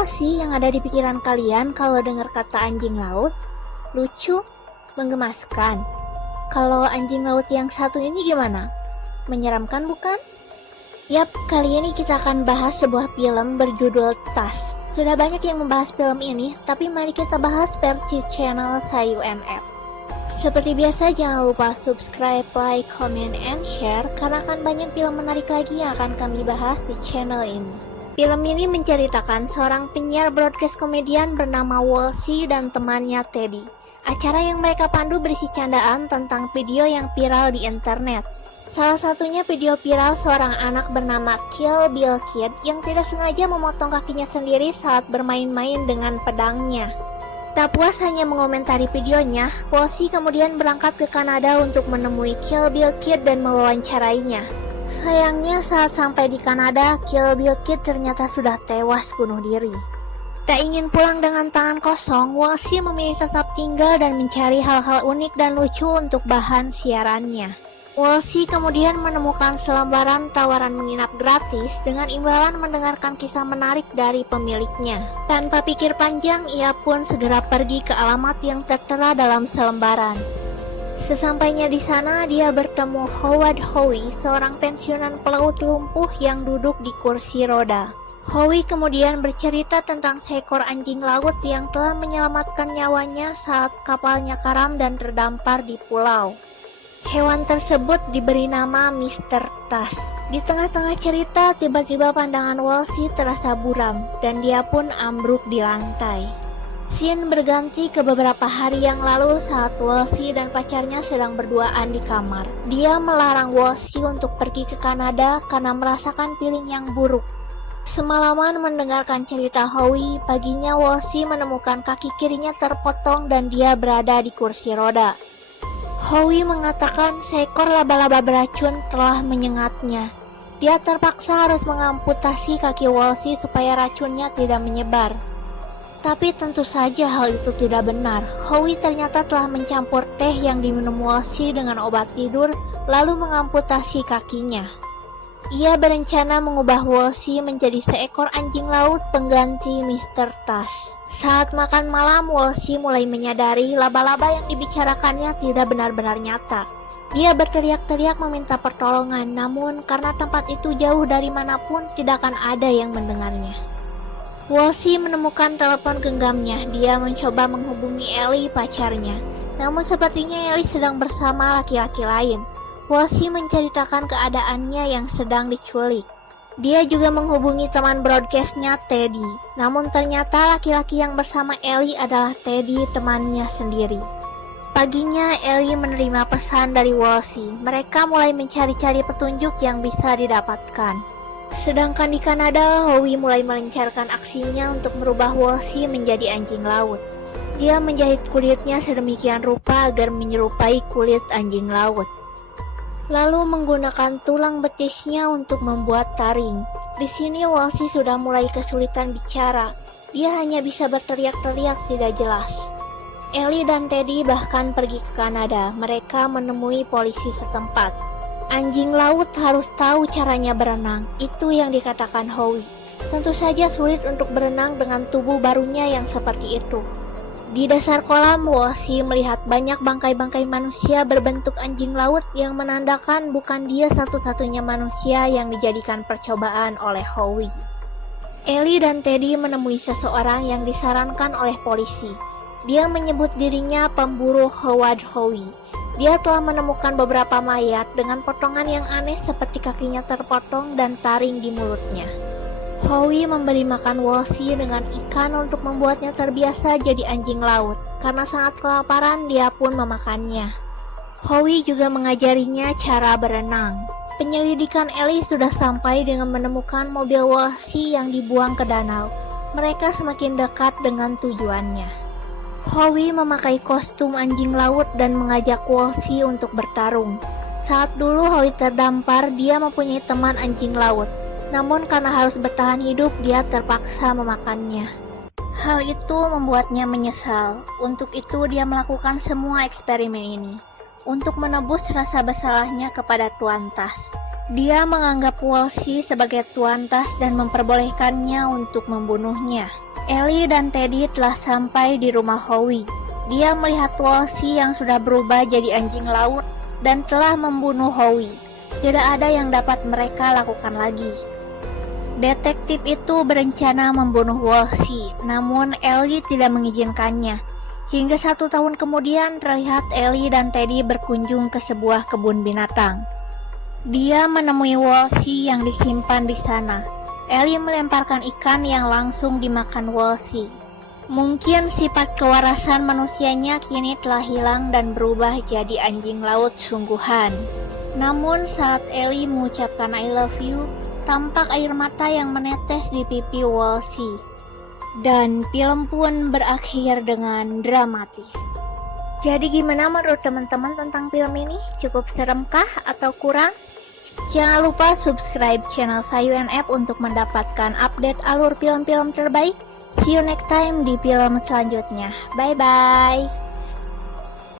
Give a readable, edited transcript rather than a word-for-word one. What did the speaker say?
Apa sih yang ada di pikiran kalian kalau dengar kata anjing laut? Lucu? Menggemaskan? Kalau anjing laut yang satu ini gimana? Menyeramkan bukan? Yap, kali ini kita akan bahas sebuah film berjudul Tas. Sudah banyak yang membahas film ini, tapi mari kita bahas versi channel SayUNF. Seperti biasa, jangan lupa subscribe, like, comment, and share, karena akan banyak film menarik lagi yang akan kami bahas di channel ini. Film ini menceritakan seorang penyiar broadcast komedian bernama Wolsey dan temannya Teddy. Acara yang mereka pandu berisi candaan tentang video yang viral di internet. Salah satunya video viral seorang anak bernama Kill Bill Kid yang tidak sengaja memotong kakinya sendiri saat bermain-main dengan pedangnya. Tak puas hanya mengomentari videonya, Wolsey kemudian berangkat ke Kanada untuk menemui Kill Bill Kid dan mewawancarainya. Sayangnya saat sampai di Kanada, Kill Bill Kid ternyata sudah tewas bunuh diri. Tak ingin pulang dengan tangan kosong, Wolsey memilih tetap tinggal dan mencari hal-hal unik dan lucu untuk bahan siarannya. Wolsey kemudian menemukan selembaran tawaran menginap gratis dengan imbalan mendengarkan kisah menarik dari pemiliknya. Tanpa pikir panjang, ia pun segera pergi ke alamat yang tertera dalam selembaran. Sesampainya di sana, dia bertemu Howard Howe, seorang pensiunan pelaut lumpuh yang duduk di kursi roda. Howe kemudian bercerita tentang seekor anjing laut yang telah menyelamatkan nyawanya saat kapalnya karam dan terdampar di pulau. Hewan tersebut diberi nama Mr. Tas. Di tengah-tengah cerita, tiba-tiba pandangan Wolsey terasa buram dan dia pun ambruk di lantai. Scene berganti ke beberapa hari yang lalu saat Wolsey dan pacarnya sedang berduaan di kamar. Dia melarang Wolsey untuk pergi ke Kanada karena merasakan feeling yang buruk. Semalaman mendengarkan cerita Howe, paginya Wolsey menemukan kaki kirinya terpotong dan dia berada di kursi roda. Howe mengatakan seekor laba-laba beracun telah menyengatnya. Dia terpaksa harus mengamputasi kaki Wolsey supaya racunnya tidak menyebar. Tapi tentu saja hal itu tidak benar. Howe ternyata telah mencampur teh yang diminum Wolsey dengan obat tidur, lalu mengamputasi kakinya. Ia berencana mengubah Wolsey menjadi seekor anjing laut pengganti Mr. Tas. Saat makan malam, Wolsey mulai menyadari laba-laba yang dibicarakannya tidak benar-benar nyata. Dia berteriak-teriak meminta pertolongan, namun karena tempat itu jauh dari manapun, tidak akan ada yang mendengarnya. Wolsey menemukan telepon genggamnya. Dia mencoba menghubungi Ellie, pacarnya. Namun sepertinya Ellie sedang bersama laki-laki lain. Wolsey menceritakan keadaannya yang sedang diculik. Dia juga menghubungi teman broadcastnya Teddy. Namun ternyata laki-laki yang bersama Ellie adalah Teddy, temannya sendiri. Paginya Ellie menerima pesan dari Wolsey. Mereka mulai mencari-cari petunjuk yang bisa didapatkan. Sedangkan di Kanada, Howe mulai melancarkan aksinya untuk merubah Wolsey menjadi anjing laut. Dia menjahit kulitnya sedemikian rupa agar menyerupai kulit anjing laut. Lalu menggunakan tulang betisnya untuk membuat taring. Di sini Wolsey sudah mulai kesulitan bicara. Dia hanya bisa berteriak-teriak tidak jelas. Ellie dan Teddy bahkan pergi ke Kanada. Mereka menemui polisi setempat. Anjing laut harus tahu caranya berenang. Itu yang dikatakan Howe. Tentu saja sulit untuk berenang dengan tubuh barunya yang seperti itu. Di dasar kolam, Wolsey melihat banyak bangkai-bangkai manusia berbentuk anjing laut yang menandakan bukan dia satu-satunya manusia yang dijadikan percobaan oleh Howe. Ellie dan Teddy menemui seseorang yang disarankan oleh polisi. Dia menyebut dirinya pemburu Howard Howe. Dia telah menemukan beberapa mayat dengan potongan yang aneh seperti kakinya terpotong dan taring di mulutnya. Howe memberi makan Wolsey dengan ikan untuk membuatnya terbiasa jadi anjing laut. Karena sangat kelaparan, dia pun memakannya. Howe juga mengajarinya cara berenang. Penyelidikan Ellie sudah sampai dengan menemukan mobil Wolsey yang dibuang ke danau. Mereka semakin dekat dengan tujuannya. Howe memakai kostum anjing laut dan mengajak Wolsey untuk bertarung. Saat dulu Howe terdampar, dia mempunyai teman anjing laut. Namun karena harus bertahan hidup, dia terpaksa memakannya. Hal itu membuatnya menyesal. Untuk itu dia melakukan semua eksperimen ini. Untuk menebus rasa bersalahnya kepada Tuan Tas. Dia menganggap Wolsey sebagai tuan tas dan memperbolehkannya untuk membunuhnya. Ellie dan Teddy telah sampai di rumah Howie. Dia melihat Wolsey yang sudah berubah jadi anjing laut dan telah membunuh Howie. Tidak ada yang dapat mereka lakukan lagi. Detektif itu berencana membunuh Wolsey, namun Ellie tidak mengizinkannya. Hingga 1 tahun kemudian terlihat Ellie dan Teddy berkunjung ke sebuah kebun binatang. Dia menemui Wolsey yang disimpan di sana. Ellie melemparkan ikan yang langsung dimakan Wolsey. Mungkin sifat kewarasan manusianya kini telah hilang dan berubah jadi anjing laut sungguhan. Namun saat Ellie mengucapkan I love you, tampak air mata yang menetes di pipi Wolsey. Dan film pun berakhir dengan dramatis. Jadi gimana menurut teman-teman tentang film ini? Cukup seremkah atau kurang? Jangan lupa subscribe channel SayuNF untuk mendapatkan update alur film-film terbaik. See you next time di film selanjutnya. Bye-bye.